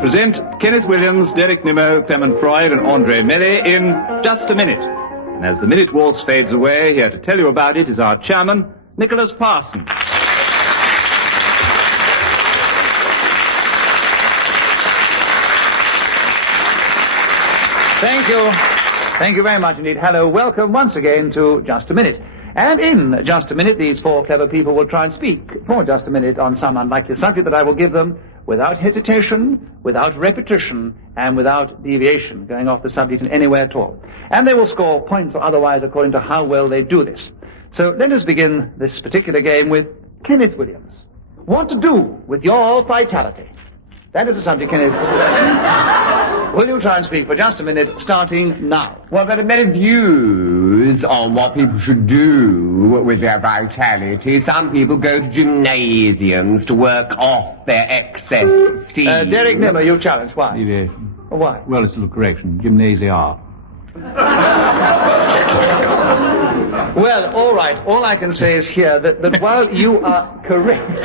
present Kenneth Williams, Derek Nimmo, Clement Freud and Andree Melly in Just a Minute. And as the minute waltz fades away, here to tell you about it is our chairman, Nicholas Parsons. Thank you. Thank you very much indeed. Hello, welcome once again to Just a Minute. And in just a minute, these four clever people will try and speak for just a minute on some unlikely subject that I will give them without hesitation, without repetition, and without deviation, going off the subject in any way at all. And they will score points or otherwise according to how well they do this. So let us begin this particular game with Kenneth Williams. What to do with your vitality? That is the subject, Kenneth. Will you try and speak for just a minute, starting now? Well, there are many views on what people should do with their vitality. Some people go to gymnasiums to work off their excess steam. Derek Nimmo, you challenge. Why? Deviation. Why? Well, it's a little correction. Gymnasia. Well, all right. All I can say is here that while you are correct,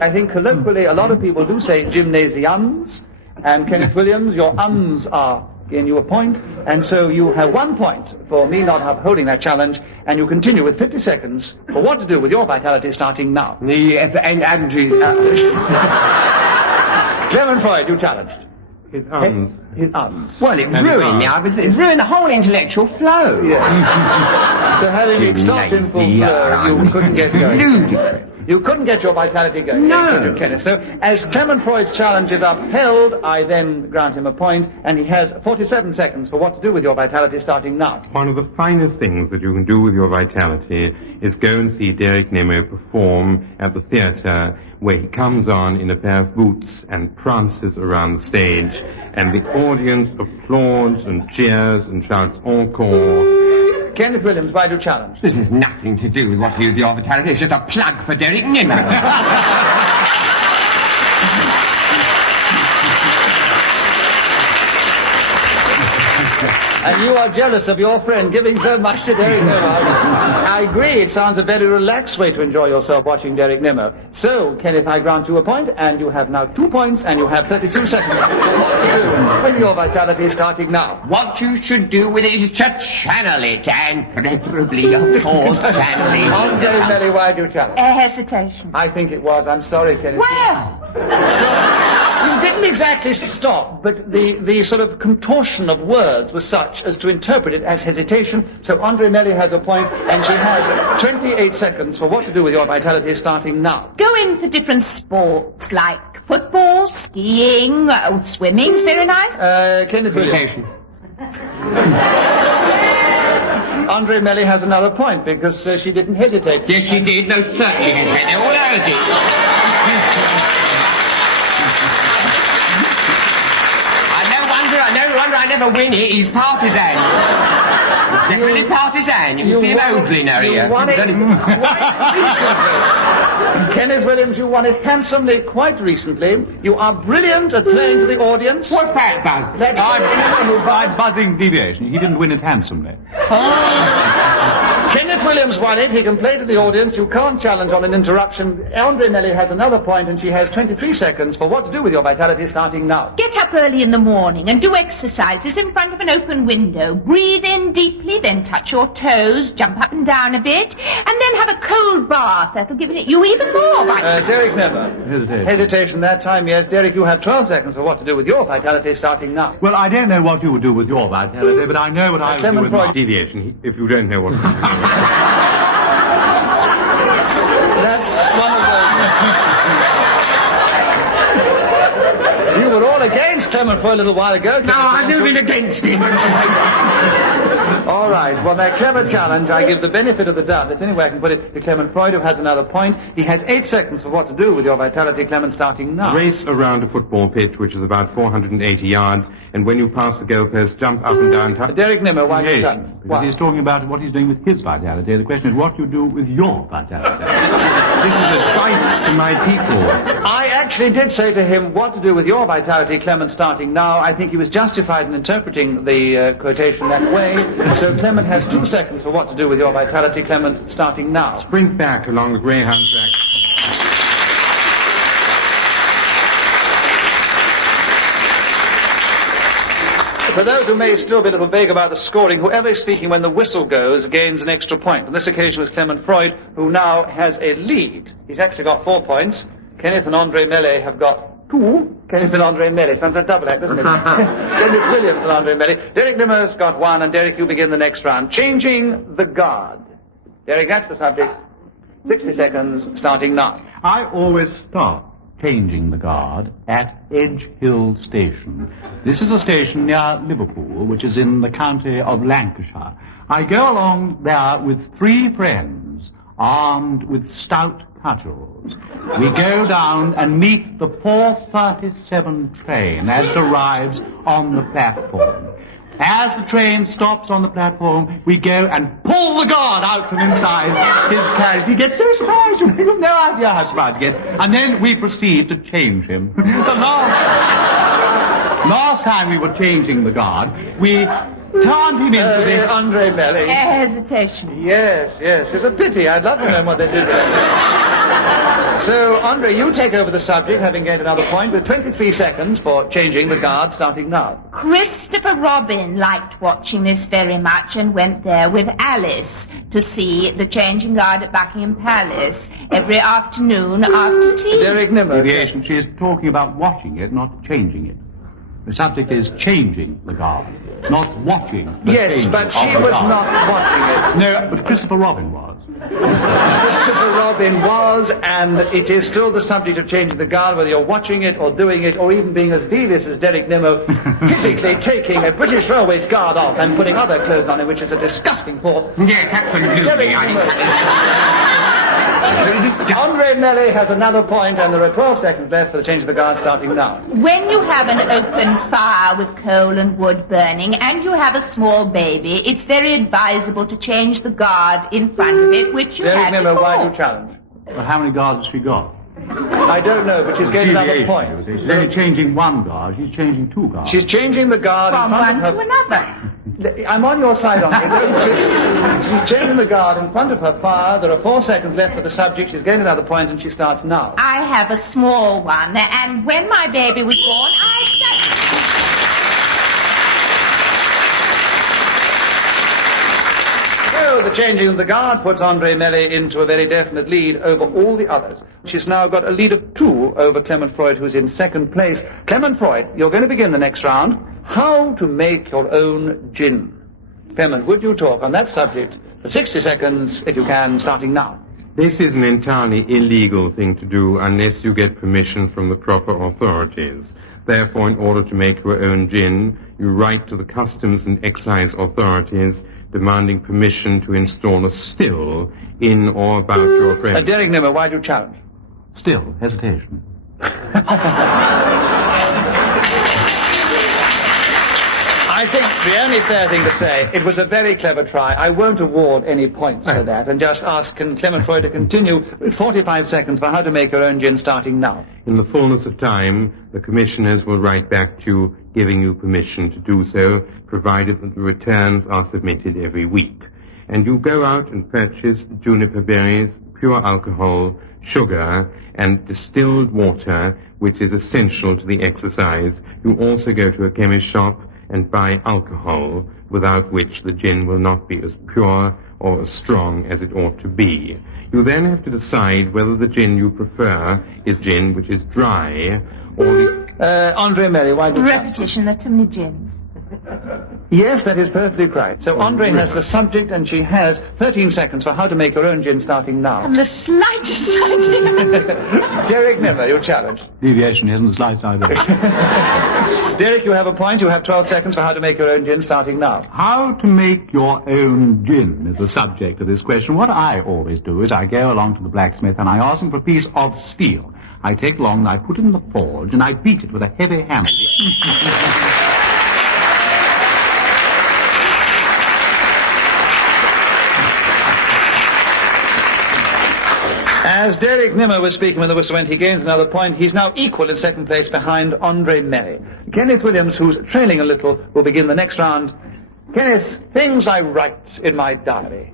I think colloquially a lot of people do say gymnasiums, and Kenneth Williams, your ums are gaining you a point, and so you have 1 point for me not upholding that challenge, and you continue with 50 seconds for what to do with your vitality starting now. Yes, and Andree... Clement Freud, you challenged. His ums. His ums. Well, it ruined now. It ruined the whole intellectual flow. Yes. So having been stopped in full flow, you couldn't get going. Ludicrous. You couldn't get your vitality going. No. Kenneth. So as Clement Freud's challenge is upheld, I then grant him a point, and he has 47 seconds for what to do with your vitality starting now. One of the finest things that you can do with your vitality is go and see Derek Nimmo perform at the theatre, where he comes on in a pair of boots and prances around the stage, and the audience applauds and cheers and shouts encore. Kenneth Williams, why do you challenge? This has nothing to do with what to do with your vitality. It's just a plug for Derek Nimmo. And you are jealous of your friend giving so much to Derek Nimmo. I agree, it sounds a very relaxed way to enjoy yourself watching Derek Nimmo. So, Kenneth, I grant you a point, and you have now 2 points, and you have 32 seconds for what to do with your vitality starting now. What you should do with it is to channel it, and preferably, of course, channel it. Andree Melly, why do you challenge? Hesitation. I think it was. I'm sorry, Kenneth. Well... You didn't exactly stop, but the sort of contortion of words was such as to interpret it as hesitation. So Andree Melly has a point, and she has 28 seconds for what to do with your vitality starting now. Go in for different sports, like football, skiing, swimming's very nice. Kenneth Williams. Meditation. Andree Melly has another point, because she didn't hesitate. Yes, she did. No, certainly hesitate. They all heard it. No wonder I never win it. He's partisan. Definitely partisan. You can see him ogling area. You won it quite recently. Kenneth Williams, you won it handsomely quite recently. You are brilliant at playing to the audience. What's that, Buzz? I'm buzzing deviation. He didn't win it handsomely. Kenneth Williams won it. He can play to the audience. You can't challenge on an interruption. Andree Melly has another point, and she has 23 seconds for what to do with your vitality starting now. Get up early in the morning and do exercises in front of an open window. Breathe in deeply, then touch your toes, jump up and down a bit, and then have a cold bath. That'll give you even more vitality. Derek Nimmo. Hesitation that time, yes. Derek, you have 12 seconds for what to do with your vitality starting now. Well, I don't know what you would do with your vitality, but I know what I would do with my... Deviation, if you don't know what to do. That's one of those... You were all against Clement for a little while ago. No, I've never been against him. All right. Well, that clever challenge, I give the benefit of the doubt. That's any way I can put it to Clement Freud, who has another point. He has 8 seconds for what to do with your vitality, Clement, starting now. Race around a football pitch, which is about 480 yards, and when you pass the goalpost, jump up and down. Derek Nimmo, why do you Yes, challenge? because he's talking about what he's doing with his vitality. The question is what you do with your vitality. This is advice to my people. I actually did say to him what to do with your vitality, Clement, starting now. I think he was justified in interpreting the quotation that way. So Clement has 2 seconds for what to do with your vitality, Clement, starting now. Sprint back along the Greyhound track. For those who may still be a little vague about the scoring, whoever is speaking when the whistle goes gains an extra point. On this occasion was Clement Freud, who now has a lead. He's actually got 4 points. Kenneth and Andree Melly have got 2. Kenneth and Andree Melly. Sounds like a double act, doesn't it? Kenneth Williams and Andree Melly. Derek Nimmo's got 1, and Derek, you begin the next round. Changing the guard. Derek, that's the subject. 60 seconds, starting now. I always start changing the guard at Edge Hill Station. This is a station near Liverpool, which is in the county of Lancashire. I go along there with 3 friends, armed with stout cudgels. We go down and meet the 4:37 train as it arrives on the platform. As the train stops on the platform, we go and pull the guard out from inside his carriage. He gets so surprised, you have no idea how surprised he gets. And then we proceed to change him. The last time we were changing the guard, we turned him into the... Andree Melly. Hesitation. Yes. It's a pity. I'd love to know what they did there. So, Andree, you take over the subject, having gained another point, with 23 seconds for changing the guard, starting now. Christopher Robin liked watching this very much and went there with Alice to see the changing guard at Buckingham Palace every afternoon after tea. Derek Nimmo. Deviation, she is talking about watching it, not changing it. The subject is changing the guard, not watching the changing but she of the was guard. not watching it. No, but Christopher Robin was. Christopher Robin was, and it is still the subject of changing the guard, whether you're watching it or doing it, or even being as devious as Derek Nimmo, physically taking a British Railways guard off and putting other clothes on it, which is a disgusting thought. Yes, absolutely. Derek Nimmo. Andree Melly has another point, and there are 12 seconds left for the change of the guard, starting now. When you have an open fire with coal and wood burning and you have a small baby, it's very advisable to change the guard in front of it, which you Derek had Nimmo, before. why do you challenge? Well, how many guards has she got? I don't know, but she's gained another Deviation, point. She's only changing 1 guard, she's changing 2 guards. She's changing the guard From in front one of to her... another. I'm on your side, Andree. She's changing the guard in front of her fire. There are 4 seconds left for the subject. She's gained another point, and she starts now. I have a small one, and when my baby was born, So the changing of the guard puts Andree Melly into a very definite lead over all the others. She's now got a lead of 2 over Clement Freud, who's in second place. Clement Freud, you're going to begin the next round. How to make your own gin. Clement, would you talk on that subject for 60 seconds, if you can, starting now? This is an entirely illegal thing to do unless you get permission from the proper authorities. Therefore, in order to make your own gin, you write to the customs and excise authorities demanding permission to install a still in or about your premises. Derek Nimmo, why do you challenge? Still, hesitation. I think the only fair thing to say, it was a very clever try. I won't award any points for that, and just ask Clement Freud to continue with 45 seconds for how to make your own gin, starting now. In the fullness of time, the commissioners will write back to you giving you permission to do so, provided that the returns are submitted every week. And you go out and purchase juniper berries, pure alcohol, sugar, and distilled water, which is essential to the exercise. You also go to a chemist shop and buy alcohol, without which the gin will not be as pure or as strong as it ought to be. You then have to decide whether the gin you prefer is gin which is dry, or the... Andree Melly, why do you challenge? repetition, there are too many gins. Yes, that is perfectly right. So Andree has the subject, and she has 13 seconds for how to make her own gin, starting now. And the slightest idea. Derek Nimmo, you challenge. Deviation isn't the slightest idea. Derek, you have a point. You have 12 seconds for how to make your own gin, starting now. How to make your own gin is the subject of this question. What I always do is I go along to the blacksmith and I ask him for a piece of steel. I take along and I put it in the forge and I beat it with a heavy hammer. As Derek Nimmo was speaking when the whistle went, he gains another point. He's now equal in second place behind Andree Melly. Kenneth Williams, who's trailing a little, will begin the next round. Kenneth, things I write in my diary.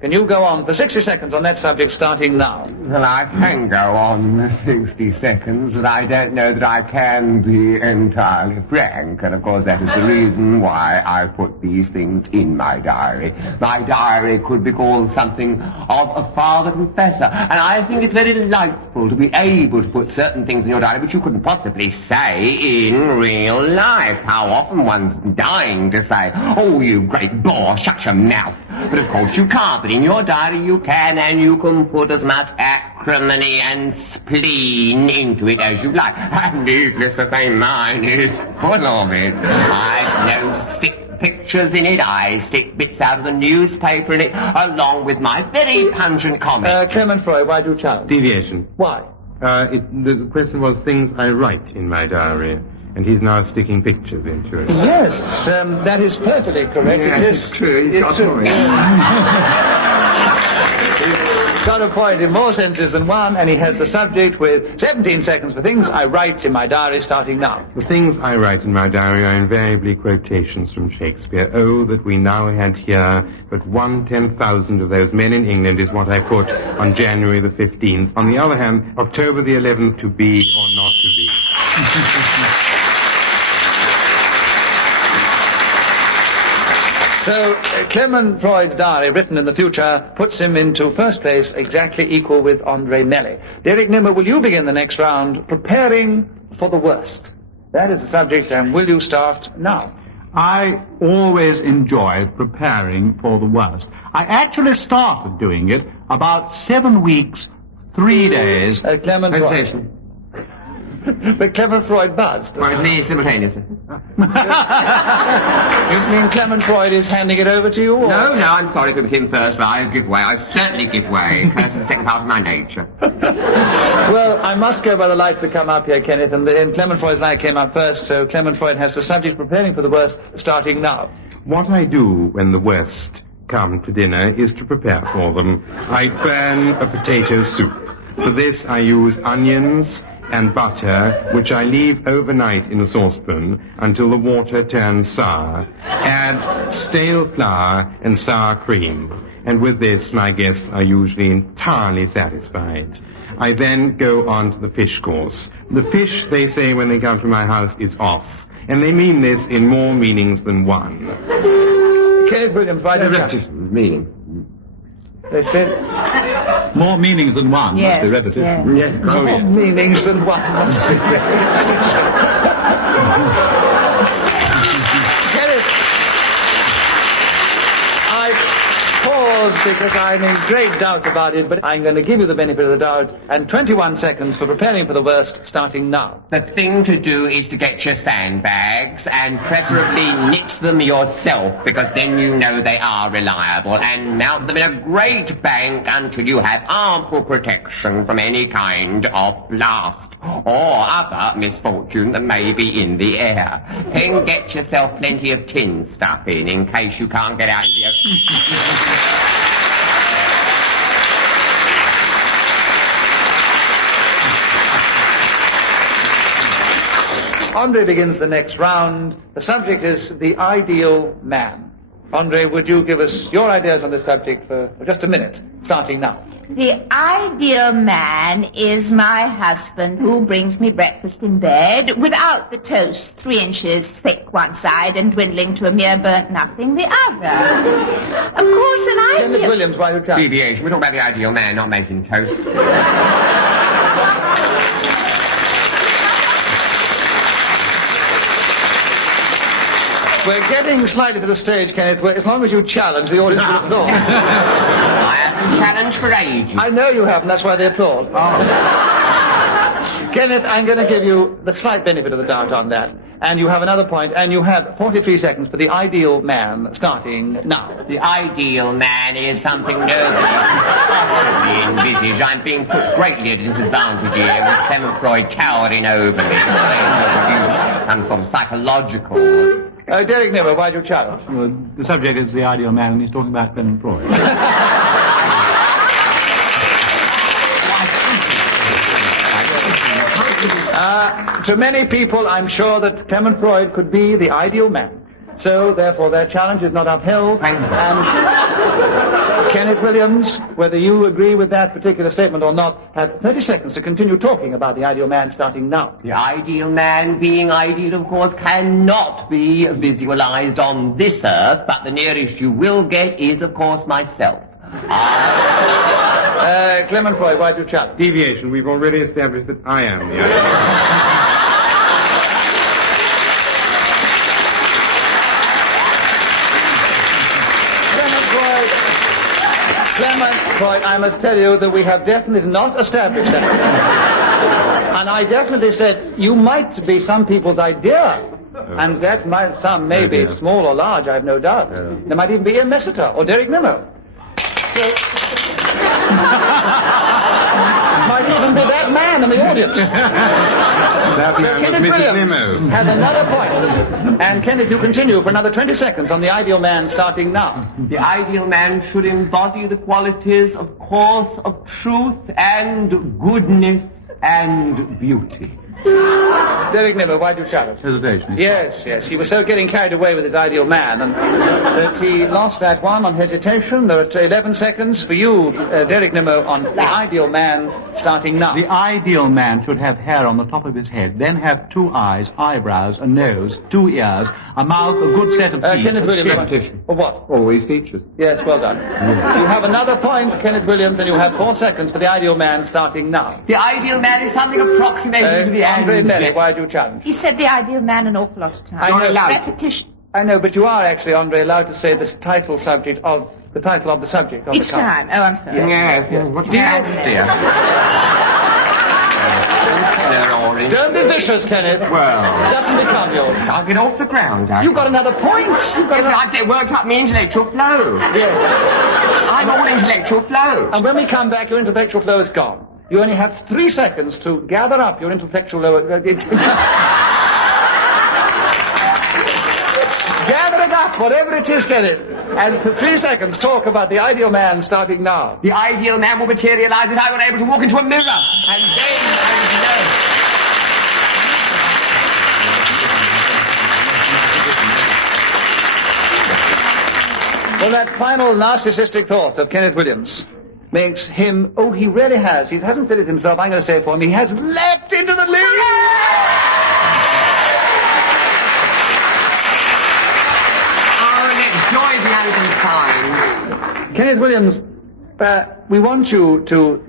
can you go on for 60 seconds on that subject starting now? Well, I can go on 60 seconds, but I don't know that I can be entirely frank. And, of course, that is the reason why I put these things in my diary. My diary could be called something of a father confessor. And I think it's very delightful to be able to put certain things in your diary which you couldn't possibly say in real life. How often one's dying to say, "Oh, you great bore, shut your mouth." But, of course, you can't. But in your diary you can, and you can put as much acrimony and spleen into it as you like. And needless to say, mine is full of it. I don't stick pictures in it. I stick bits out of the newspaper in it, along with my very pungent comments. Clement Freud, why do you challenge? Deviation. Why? The question was things I write in my diary, and he's now sticking pictures into it. Yes, that is perfectly correct. Yes, it is. it's true. He's got a point. He's got a point in more senses than one, and he has the subject with 17 seconds for things I write in my diary starting now. The things I write in my diary are invariably quotations from Shakespeare. "Oh, that we now had here but 1/10,000 of those men in England," is what I put on January the 15th. On the other hand, October the 11th, to be or not to be. So, Clement Freud's diary, written in the future, puts him into first place, exactly equal with Andree Melly. Derek Nimmo, will you begin the next round preparing for the worst? That is the subject, and will you start now? I always enjoy preparing for the worst. I actually started doing it about 7 weeks, 3 days. Clement Freud. Hesitation. But Clement Freud buzzed. Well, please, simultaneously. You mean Clement Freud is handing it over to you? Or? No, I'm sorry if it was him first, but I'll give way. I certainly give way. That's the second part of my nature. Well, I must go by the lights that come up here, Kenneth, and Clement Freud's light came up first, so Clement Freud has the subject preparing for the worst starting now. What I do when the worst come to dinner is to prepare for them. I burn a potato soup. For this I use onions and butter, which I leave overnight in a saucepan until the water turns sour. Add stale flour and sour cream, and with this my guests are usually entirely satisfied. I then go on to the fish course. The fish, they say when they come to my house, is off, and they mean this in more meanings than one. Kenneth Williams, why do you Repetition, meaning. They said More meanings than one must be repetition. Yes, more meanings than one must be repetition. Kenneth, I pause because I'm in great doubt about it, but I'm going to give you the benefit of the doubt, and 21 seconds for preparing for the worst, starting now. The thing to do is to get your sandbags and preferably knit them yourself, because then you know they are reliable, and mount them in a great bank until you have ample protection from any kind of blast or other misfortune that may be in the air. Then get yourself plenty of tin stuff in case you can't get out in the open. Andree begins the next round. The subject is the ideal man. Andree, would you give us your ideas on this subject for just a minute, starting now? The ideal man is my husband who brings me breakfast in bed without the toast 3 inches thick one side and dwindling to a mere burnt nothing the other. Of course, an Kenneth ideal... Williams, why you tell? Deviation. We're talking about the ideal man, not making toast. We're getting slightly to the stage, Kenneth, where as long as you challenge, the audience will applaud. I haven't challenged for ages. I know you haven't, that's why they applaud. Kenneth, I'm going to give you the slight benefit of the doubt on that. And you have another point, and you have 43 seconds for the ideal man, starting now. The ideal man is something nobody can envisage. I'm being put greatly at a disadvantage here with Clement Freud towering over me. Some sort of psychological... Derek Nimmo, why do you challenge? Well, the subject is the ideal man, and he's talking about Clement Freud. To many people, I'm sure that Clement Freud could be the ideal man. So, therefore, their challenge is not upheld. Thank you. And Kenneth Williams, whether you agree with that particular statement or not, have 30 seconds to continue talking about the ideal man starting now. The ideal man, being ideal, of course, cannot be visualized on this earth, but the nearest you will get is, of course, myself. Clement Freud, why do you challenge? Deviation. We've already established that I am the ideal. Clement Freud, I must tell you that we have definitely not established that. And I definitely said you might be some people's idea. And that might, some may be small or large, I have no doubt. There might even be Ian Messiter or Derek Nimmo. So... might even be that man in the audience. That man was Kenneth Mrs. Williams Nimmo. has another point. And Kenneth, you continue for another 20 seconds on the ideal man starting now. The ideal man should embody the qualities, of course, of truth and goodness and beauty. Derek Nimmo, why do you challenge? Hesitation. Yes. He was so getting carried away with his ideal man, and that he lost that one on hesitation. There are 11 seconds for you, Derek Nimmo, on the ideal man starting now. The ideal man should have hair on the top of his head, then have 2 eyes, eyebrows, a nose, 2 ears, a mouth, a good set of teeth. Kenneth Williams. Repetition. Or what? Always features. Yes, well done. You have another point, Kenneth Williams, and you have 4 seconds for the ideal man starting now. The ideal man is something approximating to the Andree, end. Melly, why do you challenge? He said the ideal man an awful lot of times. I know. Repetition. I know, but you are actually, Andree, allowed to say the title of the subject of Each the card. time. Oh, I'm sorry. Yes. What Dear. dear. Don't be vicious, Kenneth. Well, It doesn't become you. I'll get off the ground. You've got another point. You've got Yes, another... I get worked up my intellectual flow. Yes. I'm all intellectual flow. And when we come back, your intellectual flow is gone. You only have 3 seconds to gather up your intellectual flow. Gather it up, whatever it is, Kenneth. And for 3 seconds, talk about the ideal man starting now. The ideal man will materialize if I were able to walk into a mirror. And then I would know. Well, that final narcissistic thought of Kenneth Williams makes him, oh, he really has. He hasn't said it himself, I'm going to say it for him. He has leapt into the lead. Joy be unconfined. Kenneth Williams, we want you to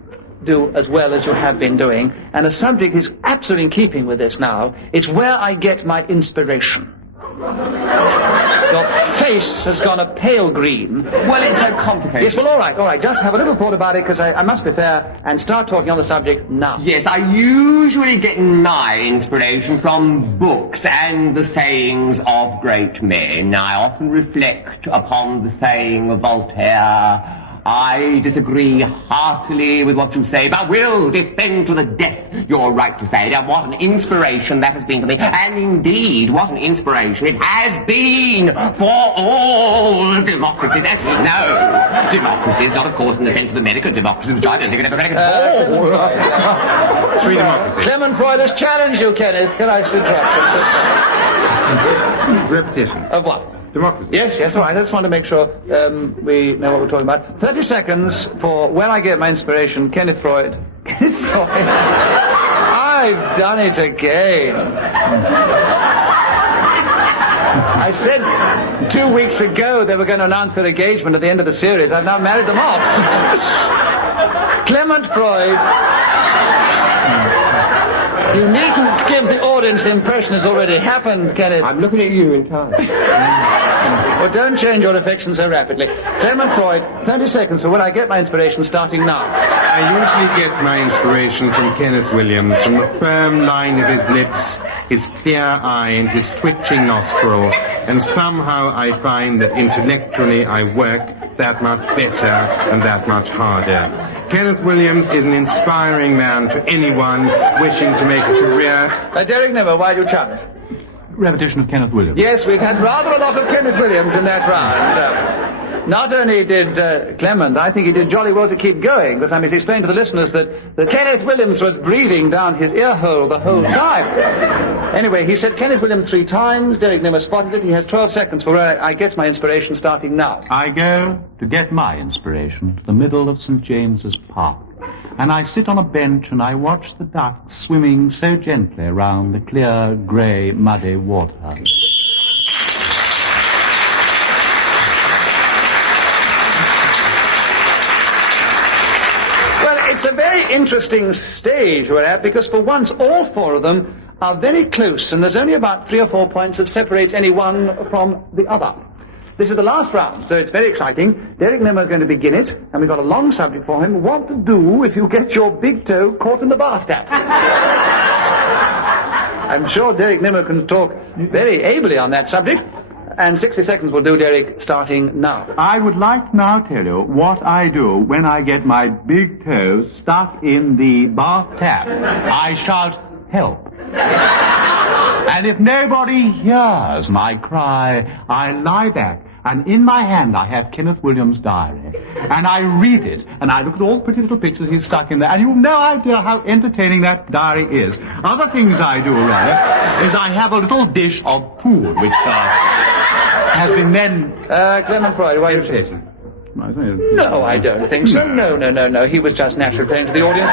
do as well as you have been doing, and the subject is absolutely in keeping with this now. It's where I get my inspiration. Your face has gone a pale green. Well, it's so complicated. Yes, well, all right. Just have a little thought about it, because I must be fair, and start talking on the subject now. Yes, I usually get my inspiration from books and the sayings of great men. I often reflect upon the saying of Voltaire, I disagree heartily with what you say, but will defend to the death your right to say it. And what an inspiration that has been for me. And indeed, what an inspiration it has been for all democracies, as we know. Democracies, not of course in the sense of the American democracy, which I don't think it ever connected at all. Free democracy. Clement Freud has challenged you, Kenneth. Can I just interrupt? Repetition. Of what? Democracy. Yes, all right. I just want to make sure we know what we're talking about. 30 seconds for where I get my inspiration. Kenneth Freud. Kenneth Freud. I've done it again. I said 2 weeks ago they were going to announce their engagement at the end of the series. I've now married them off. Clement Freud. You needn't give the audience the impression it's already happened, Kenneth. I'm looking at you entirely. Well, don't change your affection so rapidly. Clement Freud, 30 seconds for when I get my inspiration starting now. I usually get my inspiration from Kenneth Williams, from the firm line of his lips, his clear eye, and his twitching nostril. And somehow I find that intellectually I work that much better and that much harder. Kenneth Williams is an inspiring man to anyone wishing to make a career. Derek Nimmo, why do you challenge? Repetition of Kenneth Williams. Yes, we've had rather a lot of Kenneth Williams in that round. Not only did Clement, I think he did jolly well to keep going, because I must explain to the listeners that Kenneth Williams was breathing down his ear hole the whole time. Anyway, he said Kenneth Williams 3 times. Derek Nimmo spotted it. He has 12 seconds for where I get my inspiration starting now. I go to get my inspiration to the middle of St. James's Park. And I sit on a bench and I watch the ducks swimming so gently around the clear, grey, muddy water. Well, it's a very interesting stage we're at, because for once all 4 of them are very close, and there's only about 3 or 4 points that separates any one from the other. This is the last round, so it's very exciting. Derek Nimmo is going to begin it, and we've got a long subject for him. What to do if you get your big toe caught in the bathtub? I'm sure Derek Nimmo can talk very ably on that subject, and 60 seconds will do, Derek, starting now. I would like to now tell you what I do when I get my big toe stuck in the bath tap. I shout, help. And if nobody hears my cry, I lie back, and in my hand I have Kenneth Williams' diary. And I read it, and I look at all the pretty little pictures he's stuck in there, and you've no idea how entertaining that diary is. Other things I do, rather, is I have a little dish of food, which has been then... Clement Freud, why are you saying? No, I don't think so. No. He was just naturally playing to the audience.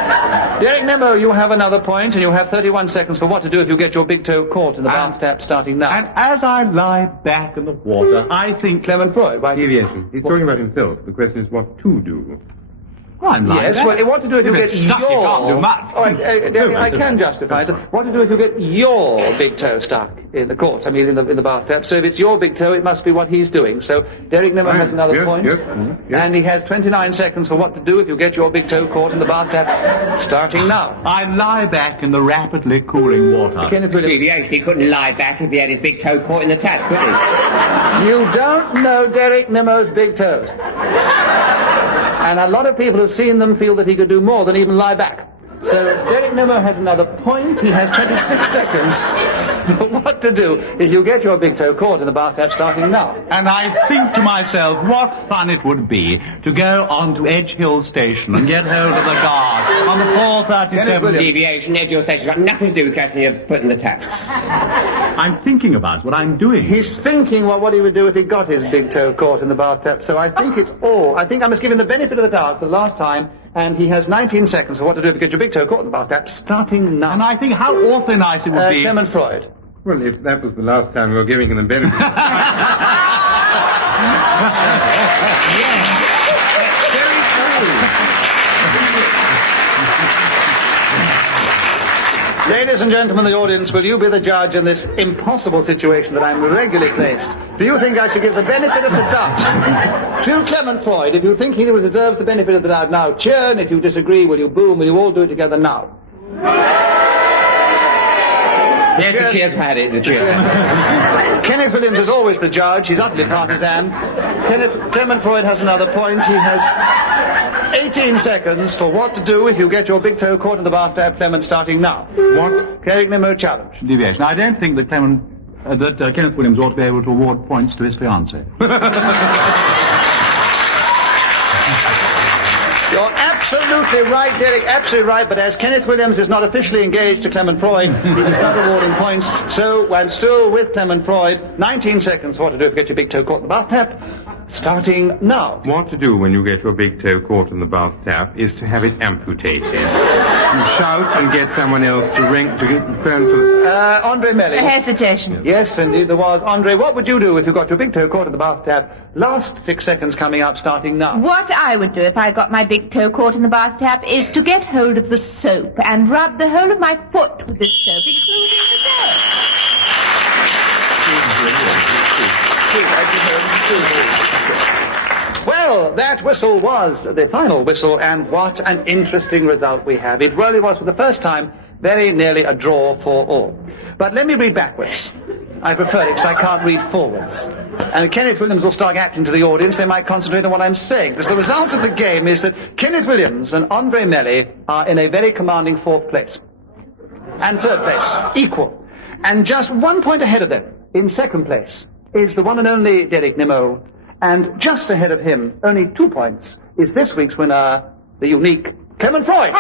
Derek Nimmo, you have another point, and you have 31 seconds for what to do if you get your big toe caught in the bath tap starting now. And as I lie back in the water, I think... Clement Freud, why... Deviation. He's talking about himself. The question is what to do. I'm lying Yes, back. well, what to do if you get stuck, your... you can't do much. All right, Derek, I can justify it. What to do if you get your big toe stuck in the court, in the bathtub. So if it's your big toe, it must be what he's doing. So Derek Nimmo has another point. Yes. And he has 29 seconds for what to do if you get your big toe caught in the bathtub, starting now. I lie back in the rapidly cooling water. Kenneth Williams. Deviation, he couldn't lie back if he had his big toe caught in the tap, could he? You don't know Derek Nimmo's big toes. And a lot of people who've seen them feel that he could do more than even lie back. So Derek Nimmo has another point. He has 26 seconds for what to do if you get your big toe caught in the bathtub starting now. And I think to myself, what fun it would be to go on to Edge Hill Station and get hold of the guard on the 437... Deviation, Edge Hill Station's got nothing to do with catching your foot in the tap. I'm thinking about what I'm doing. He's thinking what he would do if he got his big toe caught in the bathtub. So I think it's all... I think I must give him the benefit of the doubt for the last time, and he has 19 seconds for what to do if you get your big toe caught in the bathtub, starting now. And I think how awfully nice it would be... Clement Freud. Well, if that was the last time we were giving him the benefit... Ladies and gentlemen of the audience, will you be the judge in this impossible situation that I'm regularly placed? Do you think I should give the benefit of the doubt to Clement Freud? If you think he deserves the benefit of the doubt now, cheer, and if you disagree, will you boom? Will you all do it together now? Yes, the cheers, Paddy, the cheers. Kenneth Williams is always the judge. He's utterly partisan. Clement Freud has another point. He has 18 seconds for what to do if you get your big toe caught in the bathtub. Clement, starting now. What? Derek Nimmo challenge. Deviation. I don't think that Kenneth Williams ought to be able to award points to his fiancée. You're absolutely right, Derek, absolutely right, but as Kenneth Williams is not officially engaged to Clement Freud, he is not awarding points, so I'm still with Clement Freud. 19 seconds for what to do if you get your big toe caught in the bathtub, starting now. What to do when you get your big toe caught in the bath tap is to have it amputated. You shout and get someone else to phone for the... Andree Melly. Hesitation. Yes, indeed there was. Andree, what would you do if you got your big toe caught in the bathtub? Last 6 seconds coming up, starting now. What I would do if I got my big toe caught in the bathtub is to get hold of the soap and rub the whole of my foot with this soap, including the toe. Well, that whistle was the final whistle, and what an interesting result we have. It really was, for the first time, very nearly a draw for all. But let me read backwards. I prefer it because I can't read forwards. And Kenneth Williams will start acting to the audience. They might concentrate on what I'm saying. Because the result of the game is that Kenneth Williams and Andree Melly are in a very commanding 4th place. And 3rd place, equal. And just 1 point ahead of them, in 2nd place, is the one and only Derek Nimmo. And just ahead of him, only 2 points, is this week's winner, the unique Clement Freud.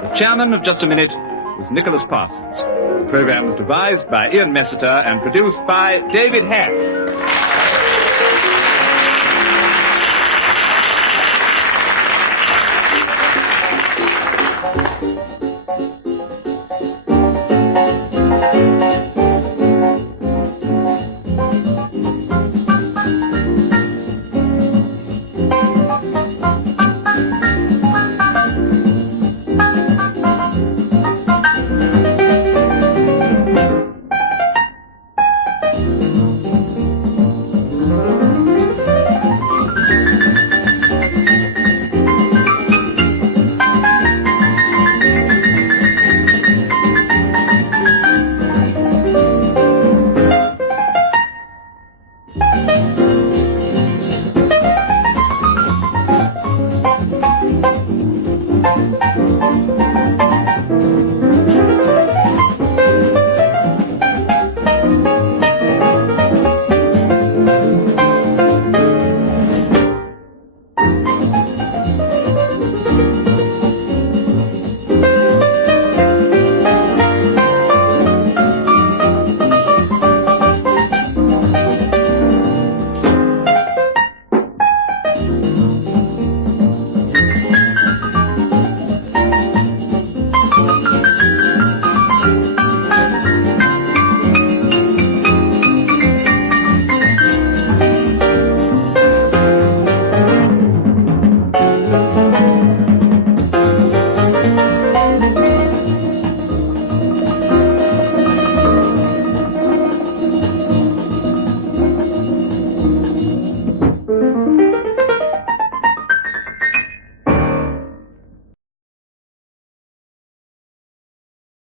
The chairman of Just a Minute was Nicholas Parsons. The program was devised by Ian Messiter and produced by David Hack.